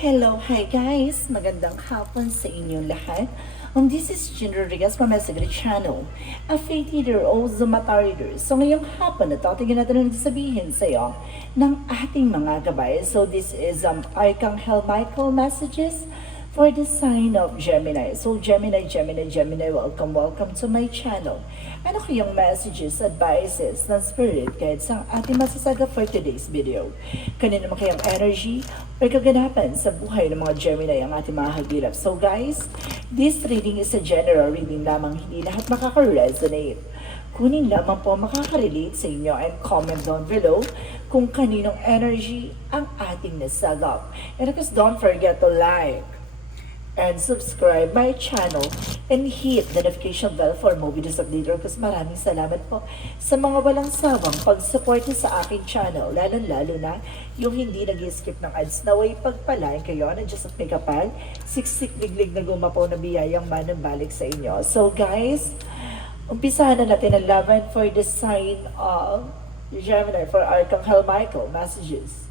Hello, hi guys! Magandang hapon sa inyong lahat. Um, this is Jean Rodriguez from my Secret Channel, a faith healer o Zumata reader. So ngayong hapon na to, tingnan natin ang sabihin sa iyo ng ating mga gabay. So this is um, Archangel Michael messages for the sign of Gemini. So Gemini, Gemini, Gemini, welcome, welcome to my channel. Ano kayong messages, advices ng spirit guides ang ating masasaga for today's video? Kanino naman kayang energy or kaganapan sa buhay ng mga Gemini ang ating mga hagilap? So guys, this reading is a general reading lamang, hindi lahat makaka-resonate. Kunin lamang po makaka-relate sa inyo and comment down below kung kaninong energy ang ating nasagap. And of course, don't forget to like, and subscribe my channel and hit the notification bell for more videos updated kasi maraming salamat po sa mga walang sawang pag-support sa aking channel lalo-lalo na yung hindi nag skip ng ads. Na way pagpalain kayo na Diyos at may kapal siksik liglig na gumapaw na biyayang manambalik sa inyo. So guys umpisahan na natin ang laban for the sign of Gemini for Archangel Michael messages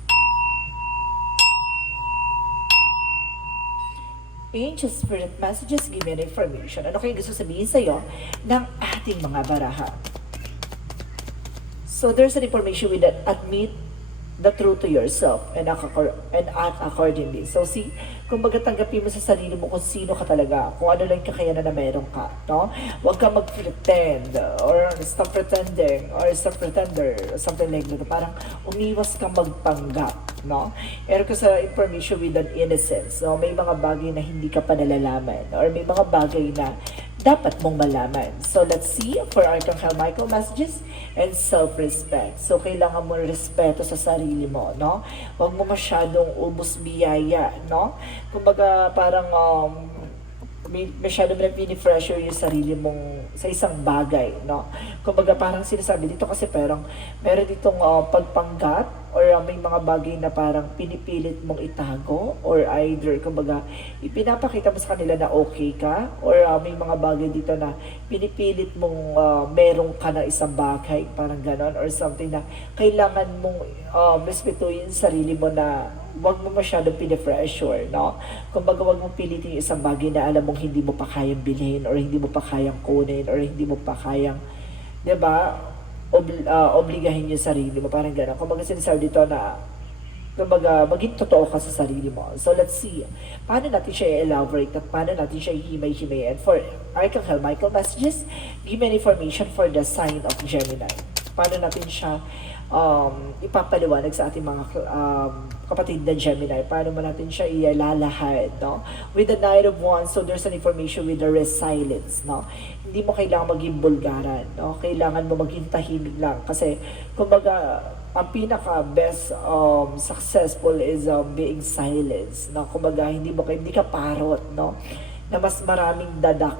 Angel Spirit Messages give me information. Ano kayo gusto sabihin sa'yo ng ating mga baraha? So there's an information with that admit the truth to yourself and and act accordingly. So see, kung tanggapin mo sa sarili mo kung sino ka talaga, kung ano lang kakayanan na meron ka, no? Huwag ka mag-pretend or stop pretending or stop pretender or something like that. Parang umiwas ka magpanggap, no? Meron ka sa information with an innocence, no? May mga bagay na hindi ka pa nalalaman or may mga bagay na dapat mong malaman. So let's see for Archangel Michael messages and self-respect. So kailangan mo respeto sa sarili mo, no? Huwag mo masyadong ubos biyaya, no? Kumbaga parang um, masyado mo na pinipressure yung sarili mong sa isang bagay, no? Kumbaga parang sinasabi dito kasi parang meron ditong uh, pagpanggap or uh, may mga bagay na parang pinipilit mong itago or either kumbaga ipinapakita mo sa kanila na okay ka or uh, may mga bagay dito na pinipilit mong uh, merong ka na isang bagay parang ganon or something na kailangan mong uh, respetuhin sarili mo na wag mo masyadong pinipressure, no? Kumbaga, wag mo pilitin yung isang bagay na alam mong hindi mo pa kayang bilhin or hindi mo pa kayang kunin or hindi mo pa kayang, di ba, ob- ah, obligahin yung sarili mo. Parang gano'n. Kumbaga, sinasabi dito na, kumbaga, maging totoo ka sa sarili mo. So, let's see. Paano natin siya i-elaborate at paano natin siya himay-himayin? For Archangel Michael messages, give me information for the sign of Gemini. Paano natin siya um, ipapaliwanag sa ating mga um, kapatid na Gemini. Paano mo natin siya ilalahad, no? With the Knight of Wands, so there's an information with the resilience, no? Hindi mo kailangan maging bulgaran, no? Kailangan mo maging tahimik lang. Kasi, kumbaga, ang pinaka best um, successful is um, being silence, no? Kumbaga, hindi mo hindi ka parot, no? Na mas maraming dadak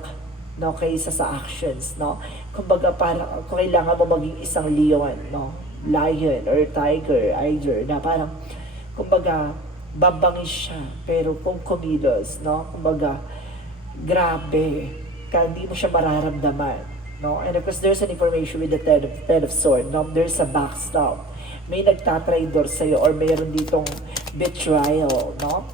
no kaysa sa actions no kumbaga para kailangan mo maging isang leon no lion or tiger either na parang kumbaga babangis siya pero kung kumilos no? Kumbaga grabe hindi mo siya mararamdaman no? And of course there's an information with the ten of, ten of sword no? There's a backstab may nagtatraidor sa'yo or mayroon ditong betrayal no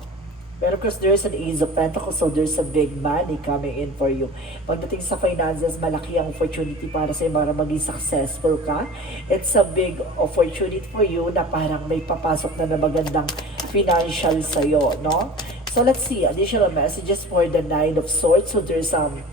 pero because there's an Ace of Pentacles, so there's a big money coming in for you. Pagdating sa finances, malaki ang opportunity para sa para maging successful ka. It's a big opportunity for you na parang may papasok na na magandang financial sa'yo, no? So let's see, additional messages for the Nine of Swords. So there's some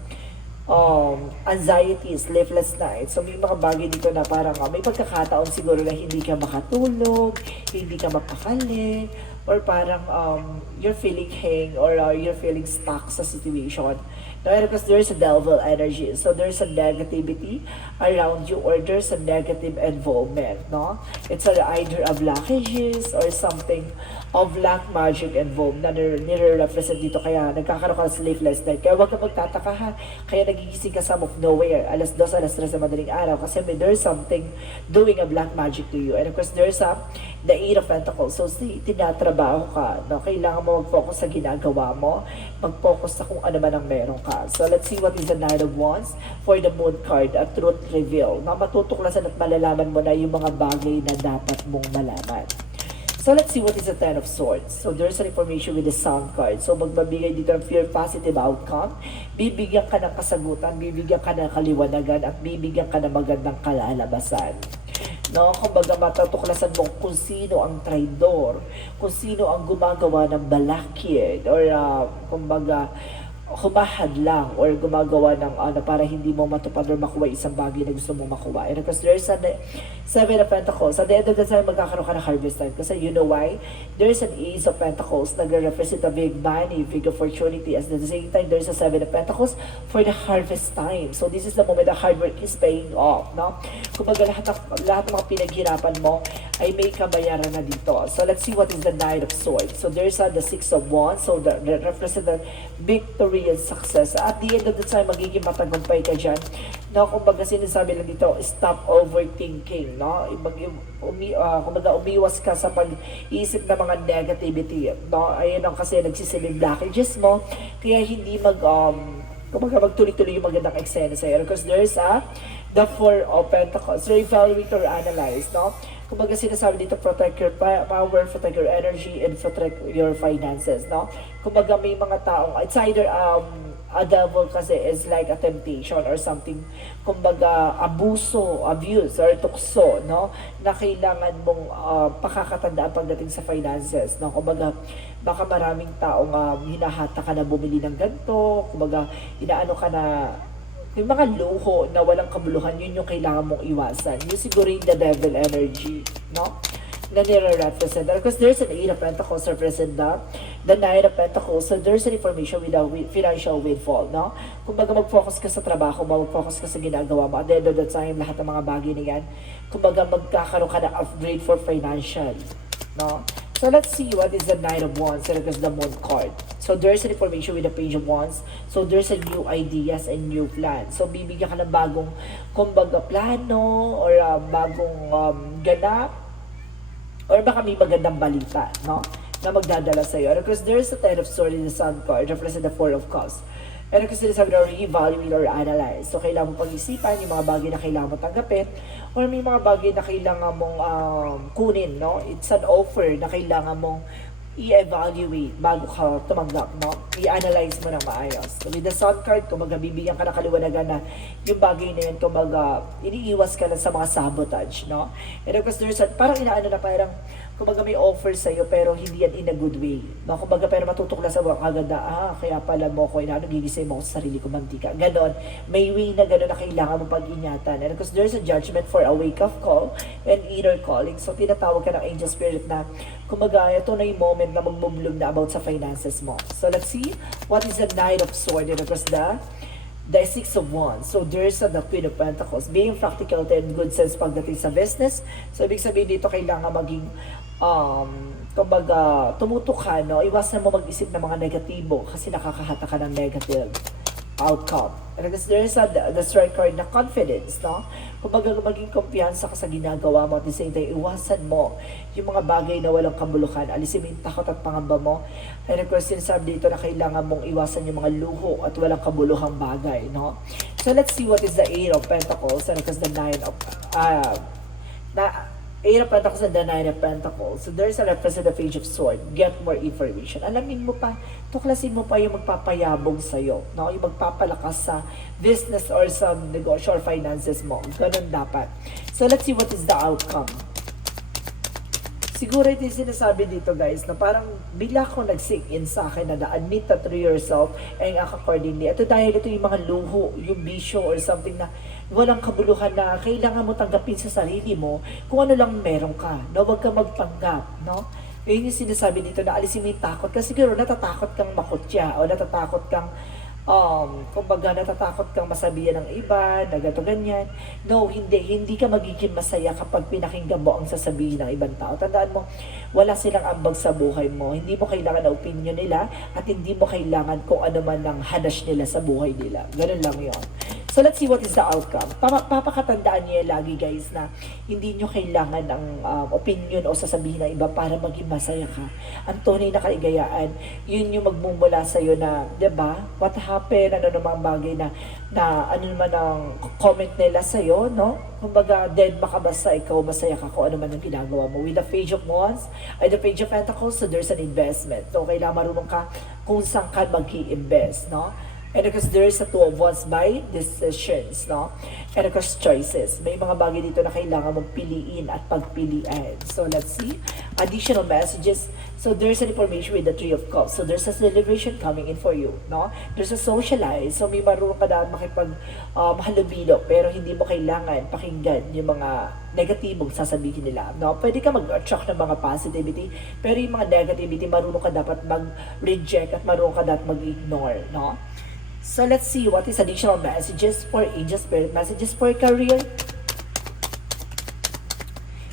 um, anxiety, sleepless nights. So may mga bagay dito na parang uh, may pagkakataon siguro na hindi ka makatulog, hindi ka mapakali, or parang um, you're feeling hang or uh, you're feeling stuck sa situation. No, because there's a devil energy. So there's a negativity around you or there's a negative involvement. No? It's either a blockages or something of black magic involved na nire-represent dito. Kaya nagkakaroon ka ng sleepless night. Kaya huwag ka magtataka ha. Kaya nagigising ka sa of nowhere. Alas 2, alas 3 sa madaling araw. Kasi may, there's something doing a black magic to you. And of course, there's a the Eight of Pentacles. So, si, tinatrabaho ka. No? Kailangan mo mag-focus sa ginagawa mo. Mag-focus sa kung ano man ang meron ka. So, let's see what is the Nine of Wands for the Moon card, a truth reveal. No? Matutuklasan at malalaman mo na yung mga bagay na dapat mong malaman. So let's see what is the Ten of Swords. So there's an information with the Sound card. So magbabigay dito ng fear positive outcome. Bibigyan ka ng kasagutan, bibigyan ka ng kaliwanagan, at bibigyan ka ng magandang kalalabasan. No, kumbaga matatuklasan mo kung sino ang traidor, kung sino ang gumagawa ng balakid, or uh, kumbaga humahad lang or gumagawa ng ano para hindi mo matupad or makuha isang bagay na gusto mo makuha. And because there's a seven of pentacles, at the end of the time magkakaroon ka ng harvest time. Kasi you know why? There's an ace of pentacles na represent a big money, big opportunity. At the same time, there's a seven of pentacles for the harvest time. So this is the moment the hard work is paying off. No? Kumbaga lahat lahat ng mga pinaghirapan mo ay may kabayaran na dito. So let's see what is the Knight of Swords. So there's uh, the Six of Wands. So the, the represent the victory and success. At the end of the time, magiging matagumpay ka dyan. No, kumbaga sinasabi lang dito, stop overthinking. No? Mag, umi, uh, kumbaga umiwas ka sa pag-isip ng mga negativity. No? Ayun ang kasi nagsisilid blockages mo. Kaya hindi mag... Um, kumbaga magtuloy-tuloy yung magandang eksena sa'yo. Because there's a the Four of Pentacles. So, evaluate or analyze, no? Kumbaga sinasabi dito, protect your power, protect your energy, and protect your finances, no? Kumbaga may mga taong, it's either um, a devil kasi is like a temptation or something, kumbaga abuso, abuse, or tukso, no? Na kailangan mong uh, pakakatandaan pagdating sa finances, no? Kumbaga, baka maraming taong um, hinahata ka na bumili ng ganito, kumbaga, inaano ka na yung mga luho na walang kabuluhan, yun yung kailangan mong iwasan. Yung siguro yung the devil energy, no? Na nire-represent. Because there's an Eight of Pentacles represent the, the Nine of Pentacles. So there's an information with a financial windfall, no? Kung baga mag-focus ka sa trabaho mag-focus ka sa ginagawa mo. At the end of the time, lahat ng mga bagay na yan, kung baga magkakaroon ka na upgrade for financial, no? So let's see what is the Nine of Wands and because the Moon card. So there's an information with the Page of Wands. So there's a new ideas and new plans. So bibigyan ka ng bagong, kumbaga, plano or uh, bagong um, ganap or baka may magandang balita, no? Na magdadala sa'yo. And because there's a Ten of Swords in the Sun card, represent the Four of Cups. And kasi sinasabi na re-evaluate or analyze. So, kailangan mo pag-isipan yung mga bagay na kailangan mo tanggapin or may mga bagay na kailangan mong um, kunin, no? It's an offer na kailangan mong i-evaluate bago ka tumanggap, no? I-analyze mo na maayos. So, with the sun card, kung bibigyan ka na kaliwanagan na yung bagay na yun, kung iniiwas ka lang sa mga sabotage, no? And of course, there's a, parang inaano na parang, kumbaga may offer sa'yo pero hindi yan in a good way. No? Kumbaga pero matutuklasan mo agad na, ah, kaya pala mo ko, inaano, gigisay mo ako sa sarili ko mantika. Ganon. May way na ganon na kailangan mo pag-ingatan. And because there's a judgment for a wake-up call and inner calling. So tinatawag ka ng angel spirit na, kumbaga, ito na yung moment na magbublog na about sa finances mo. So let's see, what is the Knight of Swords? And because the the Six of Wands. So there's a the Queen of Pentacles. Being practical and good sense pagdating sa business. So ibig sabihin dito kailangan maging um, kumbaga, tumutok no? Iwasan mo mag-isip ng mga negatibo kasi nakakahata ka ng negative outcome. And because there's a, the strike card na confidence, no? Kumbaga, maging kumpiyansa ka sa ginagawa mo at the same time, iwasan mo yung mga bagay na walang kabulukan. Alisin mo yung takot at pangamba mo. And of course, sinasabi dito na kailangan mong iwasan yung mga luho at walang kabuluhang bagay, no? So, let's see what is the Eight of Pentacles and of course, the Nine of, uh, na, Eight of Pentacles and the Nine of Pentacles. So there's a representative page of sword. Get more information. Alamin mo pa, tuklasin mo pa yung magpapayabong sa'yo. No? Yung magpapalakas sa business or sa negosyo or finances mo. Ganun dapat. So let's see what is the outcome. Siguro ito yung sinasabi dito guys na parang bigla ko nag-sink in sa akin na na-admit that to yourself and accordingly. Ito dahil ito yung mga luho, yung bisyo or something na walang kabuluhan na kailangan mo tanggapin sa sarili mo kung ano lang meron ka. No? Huwag ka magpanggap. No? Yun yung sinasabi dito na alisin mo yung takot. Kasi siguro natatakot kang makutya o natatakot kang um, kumbaga natatakot kang masabihan ng iba, na gato ganyan. No, hindi. Hindi ka magiging masaya kapag pinakinggan mo ang sasabihin ng ibang tao. Tandaan mo, wala silang ambag sa buhay mo. Hindi mo kailangan na opinion nila at hindi mo kailangan kung ano man ang hanas nila sa buhay nila. Ganun lang yon. So let's see what is the outcome. Papa, papakatandaan niyo lagi guys na hindi niyo kailangan ng um, opinion o sasabihin ng iba para maging masaya ka. Ang tunay na kaligayaan, yun yung magmumula sa iyo na, 'di ba? What happened? Ano namang bagay na na ano naman ang comment nila sa iyo, no? Kumbaga, dead baka basta ikaw masaya ka kung ano man ang ginagawa mo. With the page of wands, ay the page of pentacles, so there's an investment. So, kailangan marunong ka kung saan ka mag invest no? And of course, there is a two of wands by decisions, no? And of course, choices. May mga bagay dito na kailangan mong piliin at pagpilian. So, let's see. Additional messages. So, there's an information with the Three of Cups. So, there's a celebration coming in for you, no? There's a socialize. So, may marunong ka na makipag um, pero hindi mo kailangan pakinggan yung mga negatibong sasabihin nila. No? Pwede ka mag-attract ng mga positivity, pero yung mga negativity, marunong ka dapat mag-reject at marunong ka dapat mag-ignore. No? So let's see what is additional messages for angel spirit messages for career.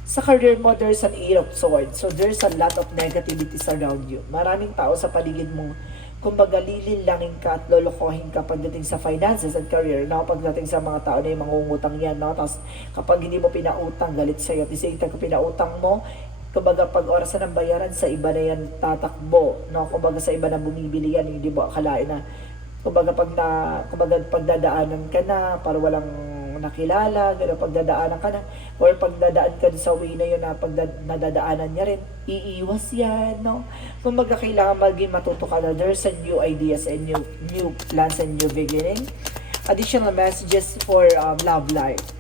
Sa career mo, there's an eight of swords. So there's a lot of negativities around you. Maraming tao sa paligid mo, kumbaga lilinlangin ka at lolokohin ka pagdating sa finances at career. No? Pagdating sa mga tao na yung mangungutang yan. No? Tapos kapag hindi mo pinautang, galit sa'yo. At time, kung pinautang mo, kumbaga pag orasan ng bayaran, sa iba na yan tatakbo. No? Kumbaga sa iba na bumibili yan, hindi mo akalain na kumbaga pag na kumbaga pagdadaanan ka na para walang nakilala, gano'n pagdadaanan ka na or pagdadaan ka sa way na yun na pag nadadaanan niya rin, iiwas yan, no? Kumbaga kailangan maging matuto ka na there's a new ideas and new new plans and new beginning. Additional messages for um, love life.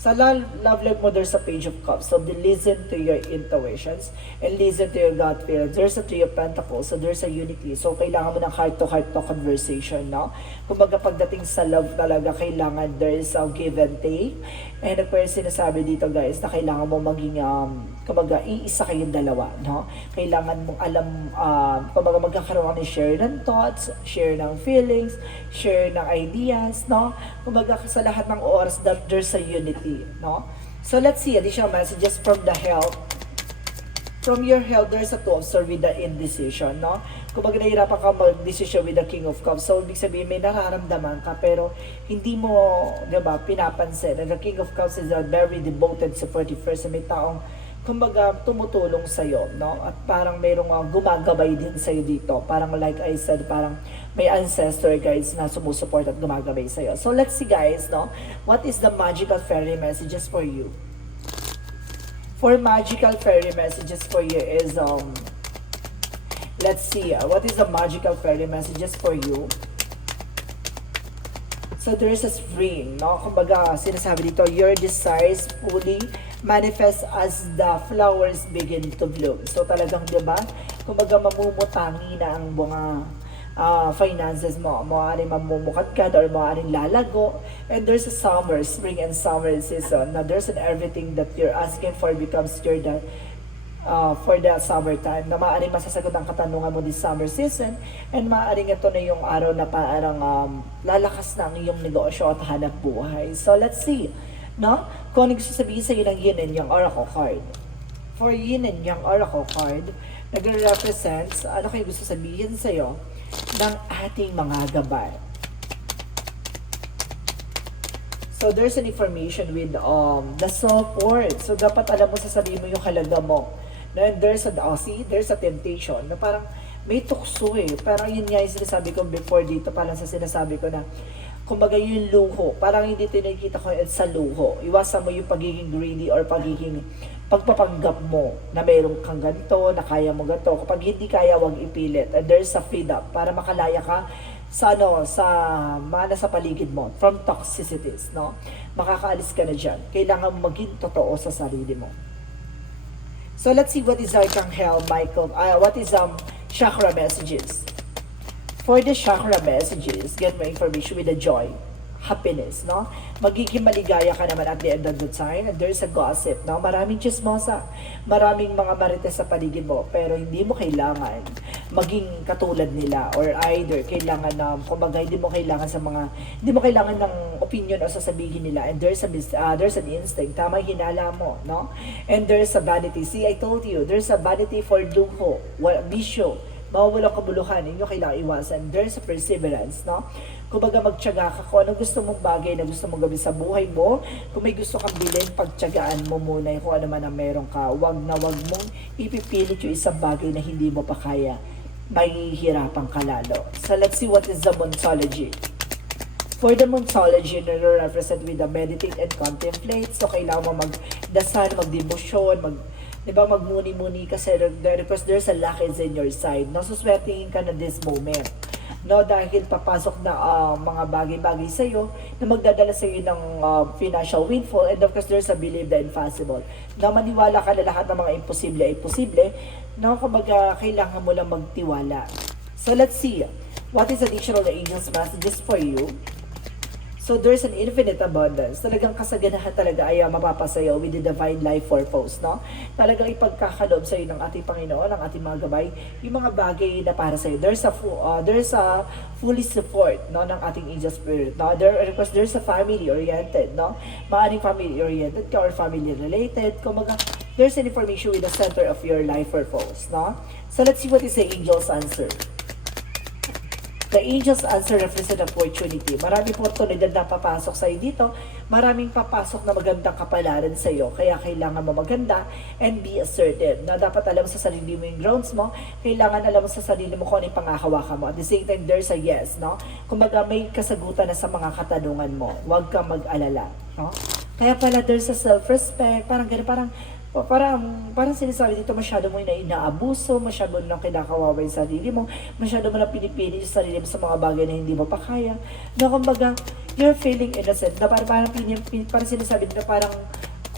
Sa love, life mo, there's a page of cups. So, listen to your intuitions and listen to your gut feel. There's a three of pentacles. So, there's a unity. So, kailangan mo ng heart-to-heart to conversation, no? Kumbaga, pagdating sa love talaga, kailangan there is a give and take. And of course, sinasabi dito, guys, na kailangan mo maging, um, kumbaga, iisa kayong dalawa, no? Kailangan mong alam, um, kumbaga, magkakaroon ni share ng thoughts, share ng feelings, share ng ideas, no? Kumbaga, sa lahat ng oras, that there's a unity, no? So, let's see additional messages from the health. From your two of swords with the indecision, no? Kumbaga, nahirapan ka mag-decision with the King of Cups. So, ibig sabihin, may nararamdaman ka, pero hindi mo, di ba, pinapansin. And the King of Cups is a very devoted, supportive person. May taong, kumbaga, tumutulong sa'yo, no? At parang mayroong uh, gumagabay din sa'yo dito. Parang like I said, parang may ancestor guys na sumusuport at gumagabay sa'yo. So, let's see guys, no? What is the magical fairy messages for you? For magical fairy messages for you is, um, let's see, uh, what is the magical fairy messages for you? So there is a spring, no? Kumbaga, sinasabi dito, your desires fully manifest as the flowers begin to bloom. So talagang, di ba? Kumbaga, mamumutangi na ang mga uh, finances mo. Maaaring mamumukadkad or maaaring lalago. And there's a summer, spring and summer season. Now, there's an everything that you're asking for becomes your the, uh, for the summertime na maaaring masasagot ang katanungan mo this summer season and maaaring ito na yung araw na parang um, lalakas na ang iyong negosyo at hanap buhay. So let's see, no? Kung ano gusto sabihin sa iyo ng yin and yang oracle card. For yin and yang oracle card, nagre-represent ano kayo gusto sabihin sa iyo ng ating mga gabay. So there's an information with um the support. So dapat alam mo sa sarili mo yung halaga mo. No, and there's a oh, see, there's a temptation na parang may tukso eh. Parang yun nga yung sinasabi ko before dito, parang sa sinasabi ko na kumbaga yung luho, parang hindi ito nakikita ko sa luho. Iwasan mo yung pagiging greedy or pagiging pagpapanggap mo na mayroon kang ganito, na kaya mo ganito. Kapag hindi kaya, wag ipilit. And there's a feed up para makalaya ka sa ano, sa mana sa paligid mo from toxicities, no? Makakaalis ka na diyan. Kailangan maging totoo sa sarili mo. So let's see what is Archangel Michael, uh, what is um chakra messages. For the chakra messages, get more information with the joy, happiness, no? Magiging maligaya ka naman at the end of the time. And there's a gossip, no? Maraming chismosa, maraming mga marites sa paligid mo, pero hindi mo kailangan maging katulad nila or either kailangan na, kumbaga, hindi mo kailangan sa mga, hindi mo kailangan ng opinion o sasabihin nila. And there's a, uh, there's an instinct, tama hinala mo, no? And there's a vanity. See, I told you, there's a vanity for luho, wa- bisyo, mawawalang kabuluhan, yun yung kailangan iwasan. There's a perseverance, no? Kumbaga magtyaga ka kung anong gusto mong bagay na gusto mong gawin sa buhay mo. Kung may gusto kang bilhin, pagtyagaan mo muna kung ano man ang meron ka. Wag na wag mong ipipilit yung isang bagay na hindi mo pa kaya. Mahihirapan ka lalo. So let's see what is the Montology. For the Montology, nare-represent with the meditate and contemplate. So, kailangan mo magdasal, magdebosyon, mag, di ba, magmuni-muni kasi because there's a luck is in your side. No? So, swertihin ka na this moment. No, dahil papasok na ah, mga bagay-bagay sa iyo na magdadala sa iyo ng ah, financial windfall and of course there's a believe the impossible. Na maniwala ka na lahat ng mga imposible ay posible, no, kumbaga kailangan mo lang magtiwala. So let's see. What is additional angel's messages for you? So there's an infinite abundance. Talagang kasaganahan talaga ay uh, mapapasayaw with the divine life purpose, no? Talagang ipagkakalob sa iyo ng ating Panginoon, ng ating mga gabay, yung mga bagay na para sa iyo. There's a uh, there's a fully support, no, ng ating angel spirit, no? There because there's a family oriented, no? Maaring family oriented ka or family related, kumaga there's an information with the center of your life purpose, no? So let's see what is the angel's answer. The angel's answer represent opportunity. Maraming oportunidad na papasok sa iyo dito. Maraming papasok na magandang kapalaran sa iyo. Kaya kailangan mo maganda and be assertive. Na dapat alam sa sarili mo yung grounds mo. Kailangan alam sa sarili mo kung ano yung pangahawakan mo. At the same time, there's a yes, no? Kumbaga may kasagutan na sa mga katanungan mo. Huwag kang mag-alala, no? Kaya pala there's a self-respect. Parang gano'n, parang o, parang, parang sinasabi dito, masyado mo na inaabuso, masyado mo lang kinakawawa yung sarili mo, masyado mo na pinipili yung sarili mo sa mga bagay na hindi mo pa kaya. Na kumbaga, you're feeling innocent, na parang, parang, pin, parang sinasabi dito, parang,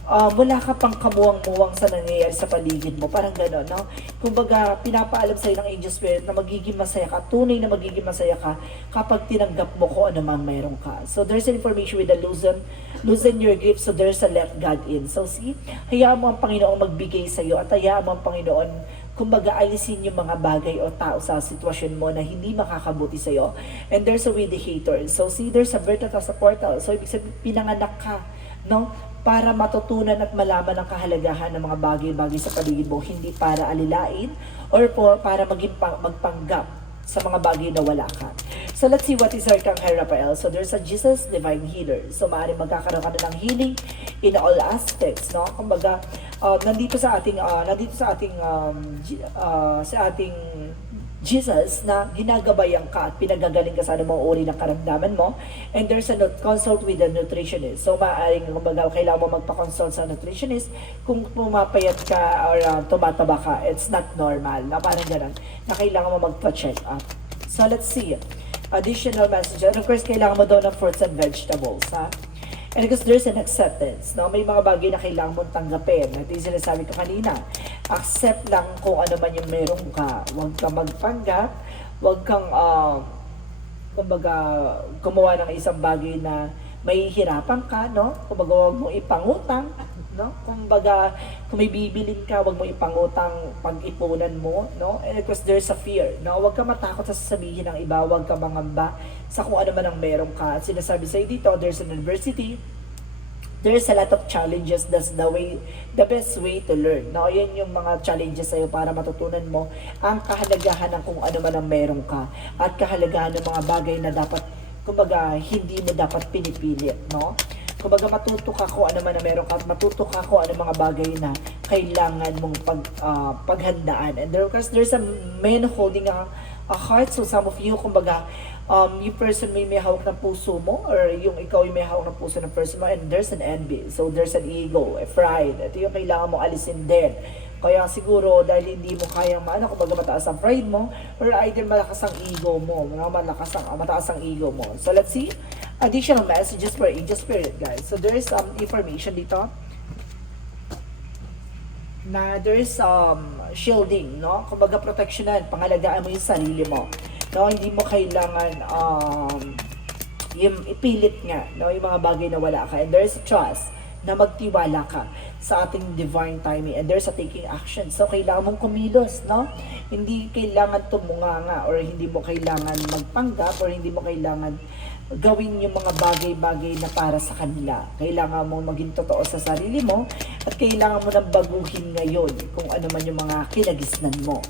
ah, wala ka pang kamuwang-muwang sa nangyayari sa paligid mo. Parang gano'n, no? Kumbaga, pinapaalam sa'yo ng angel spirit na magiging masaya ka, tunay na magiging masaya ka kapag tinanggap mo kung ano man mayroon ka. So, there's an information with the loosen, loosen your grip, so there's a let God in. So, see, hayaan mo ang Panginoon magbigay sa'yo at hayaan mo ang Panginoon kumbaga alisin yung mga bagay o tao sa sitwasyon mo na hindi makakabuti sa'yo. And there's a with the hater. So, see, there's a birth at a portal. So, ibig sabihin, pinanganak ka, no? Para matutunan at malaman ang kahalagahan ng mga bagay-bagay sa paligid mo, hindi para alilain or po para maging pa- magpanggap sa mga bagay na wala ka. So let's see what is our Kang Rafael. So there's a Jesus Divine Healer. So maaaring magkakaroon ka na ng healing in all aspects, no? Kumbaga, uh, nandito sa ating uh, nandito sa ating um, uh, sa ating Jesus na ginagabayan ka at pinagagaling ka sa anumang uri ng karamdaman mo. And there's a nut- consult with a nutritionist. So maaaring kumbaga, kailangan mo magpa-consult sa nutritionist kung pumapayat ka or uh, tumataba ka. It's not normal. Na parang ganun. Na kailangan mo magpa-check up. So let's see. Additional message. And of course, kailangan mo daw ng fruits and vegetables. Ha? And because there's an acceptance, no? may mga bagay na kailangan mong tanggapin. Ito yung sinasabi ko kanina. Accept lang kung ano man yung meron ka. Huwag kang magpanggap. Huwag kang, uh, kumbaga, gumawa ng isang bagay na may hirapan ka, no? Kumbaga, huwag mong ipangutang, no? Kumbaga, kung may bibilin ka, huwag mo ipangutang pag-ipunan mo, no? And of course, there's a fear, no? Huwag ka matakot sa sasabihin ng iba, huwag ka mangamba sa kung ano man ang meron ka. At sinasabi sa'yo dito, there's an adversity, there's a lot of challenges that's the way the best way to learn no yan yung mga challenges sa'yo para matutunan mo ang kahalagahan ng kung ano man ang meron ka at kahalagahan ng mga bagay na dapat kumbaga hindi mo dapat pinipilit no kumbaga matuto ka kung ano man ang meron ka at matuto ka kung ano mga bagay na kailangan mong pag ah, paghandaan and there because there's a man holding a, a heart so some of you kumbaga um, yung person may may hawak ng puso mo or yung ikaw yung may hawak ng puso ng person mo and there's an envy. So there's an ego, a pride. Ito yung kailangan mo alisin din. Kaya siguro dahil hindi mo kayang maano kumbaga mataas ang pride mo or either malakas ang ego mo, malakas ang mataas ang ego mo. So let's see additional messages for angel spirit guys. So there is some information dito na there is um, shielding, no? Kumbaga protectionan, pangalagaan mo yung sarili mo. No, hindi mo kailangan um, yung ipilit nga, no, yung mga bagay na wala ka. And there's trust na magtiwala ka sa ating divine timing and there's a taking action. So, kailangan mong kumilos, no? Hindi kailangan tumunganga or hindi mo kailangan magpanggap or hindi mo kailangan gawin yung mga bagay-bagay na para sa kanila. Kailangan mo maging totoo sa sarili mo at kailangan mo nang baguhin ngayon kung ano man yung mga kinagisnan mo.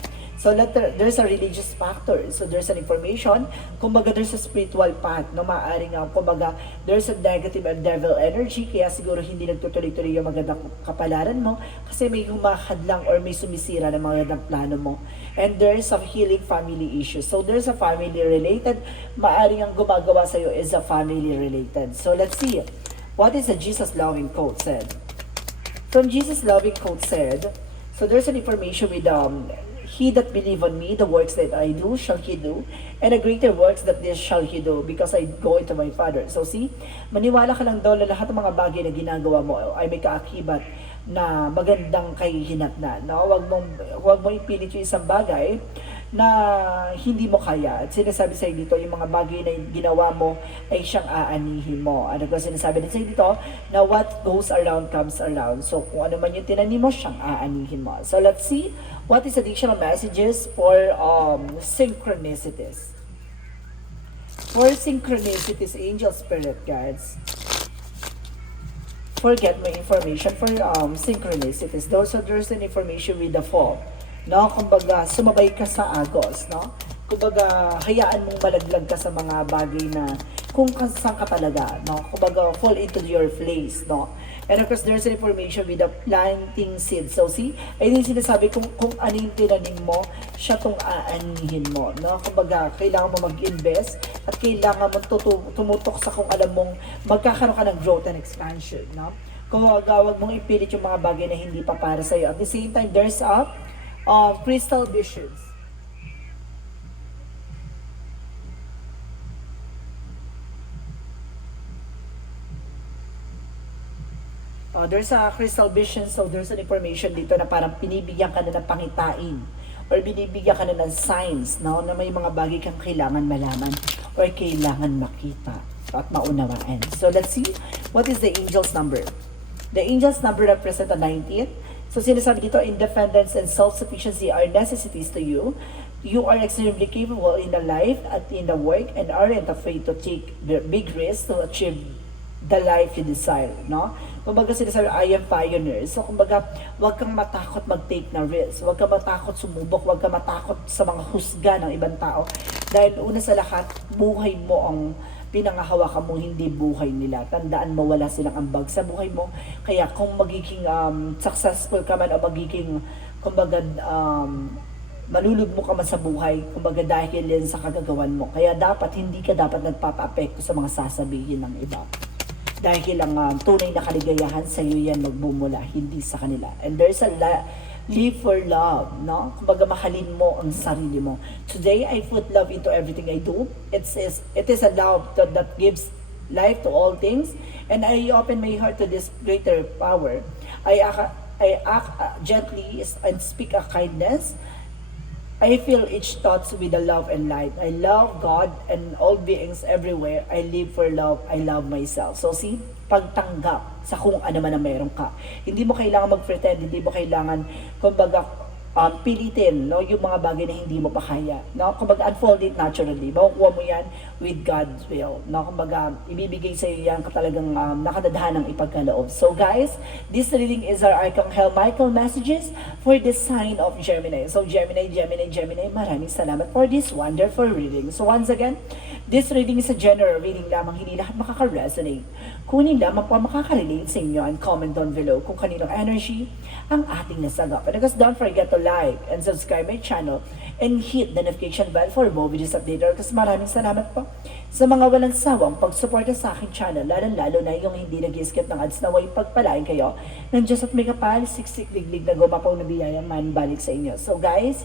So let there- there's a religious factor. So there's an information, kumbaga there's a spiritual path, no maaaring nga, kumbaga there's a negative and devil energy, kaya siguro hindi nagtutuloy-tuloy yung magandang kapalaran mo, kasi may humahadlang or may sumisira ng magandang plano mo. And there's a healing family issue. So there's a family related, maaaring ang gumagawa sa'yo is a family related. So let's see, what is a Jesus loving quote said? From Jesus loving quote said, so there's an information with um, He that believe on me, the works that I do shall he do, and the greater works that this shall he do, because I go into my Father. So see, maniwala ka lang daw na lahat ng mga bagay na ginagawa mo ay may kaakibat na magandang kahihinatnan. No? Wag mong, wag mo ipilit yung isang bagay na hindi mo kaya. At sinasabi sa'yo dito, yung mga bagay na ginawa mo ay siyang aanihin mo. Ano ko sinasabi din sa'yo dito, na what goes around comes around. So kung ano man yung tinanim mo, siyang aanihin mo. So let's see, what is additional messages for um, synchronicities? For synchronicities, angel spirit guides, forget my information for um, synchronicities. Those so there's an information with the fall. No, kumbaga sumabay ka sa agos, no? Kumbaga hayaan mong malaglag ka sa mga bagay na kung saan ka talaga, no? Kumbaga fall into your place, no? And of course, there's an information with the planting seed. So see, ay din sinasabi kung, kung ano yung tinanim mo, siya tong aanihin mo. No? Kumbaga, kailangan mo mag-invest at kailangan mo tumutok sa kung alam mong magkakaroon ka ng growth and expansion. No? Kung wag mong ipilit yung mga bagay na hindi pa para sa'yo. At the same time, there's a uh, crystal visions. Uh, there's a crystal vision, so there's an information dito na parang pinibigyan ka na ng pangitain or binibigyan ka na ng signs no, na may mga bagay kang kailangan malaman or kailangan makita at maunawaan. So let's see, what is the angel's number? The angel's number represent a 19. So sinasabi dito, independence and self-sufficiency are necessities to you. You are extremely capable in the life at in the work and aren't afraid to take the big risks to achieve the life you desire, no? Kumbaga sinasabi, I am pioneer. So, kumbaga, huwag kang matakot mag-take na risk. Huwag kang matakot sumubok. Huwag kang matakot sa mga husga ng ibang tao. Dahil una sa lahat, buhay mo ang pinangahawakan mo, hindi buhay nila. Tandaan mo, wala silang ambag sa buhay mo. Kaya kung magiging um, successful ka man o magiging, kumbaga, um, malulugmo ka man sa buhay, kumbaga dahil yan sa kagagawan mo. Kaya dapat, hindi ka dapat nagpapa-apekto sa mga sasabihin ng iba dahil ang um, tunay na kaligayahan sa iyo yan magbumula, hindi sa kanila. And there's a la- live for love, no? Kumbaga mahalin mo ang sarili mo. Today, I put love into everything I do. It's, is, it is a love that, that gives life to all things. And I open my heart to this greater power. I, I act uh, gently and speak a kindness. I feel each thoughts with the love and light. I love God and all beings everywhere. I live for love. I love myself. So see, pagtanggap sa kung ano man ang meron ka. Hindi mo kailangan mag-pretend, hindi mo kailangan, kumbaga, um, pilitin no, yung mga bagay na hindi mo pa kaya. No? Kumbaga, unfold it naturally. Makukuha mo yan with God's will. No? Kumbaga, ibibigay sa iyo yan talagang um, nakadadhanang ipagkaloob. So guys, this reading is our Archangel Michael messages for the sign of Gemini. So Gemini, Gemini, Gemini, maraming salamat for this wonderful reading. So once again, this reading is a general reading lamang, hindi lahat makaka-resonate. Kunin lamang po makaka-relate sa inyo and comment down below kung kaninong energy ang ating nasagap. And of course, don't forget to like and subscribe my channel and hit the notification bell for more videos updated. Kasi maraming salamat po sa mga walang sawang pagsuporta sa aking channel, lalo-lalo na yung hindi nag-skip ng ads na way pagpalain kayo ng Diyos at may kapal, siksik, liglig na gumapaw na biyaya man balik sa inyo. So guys,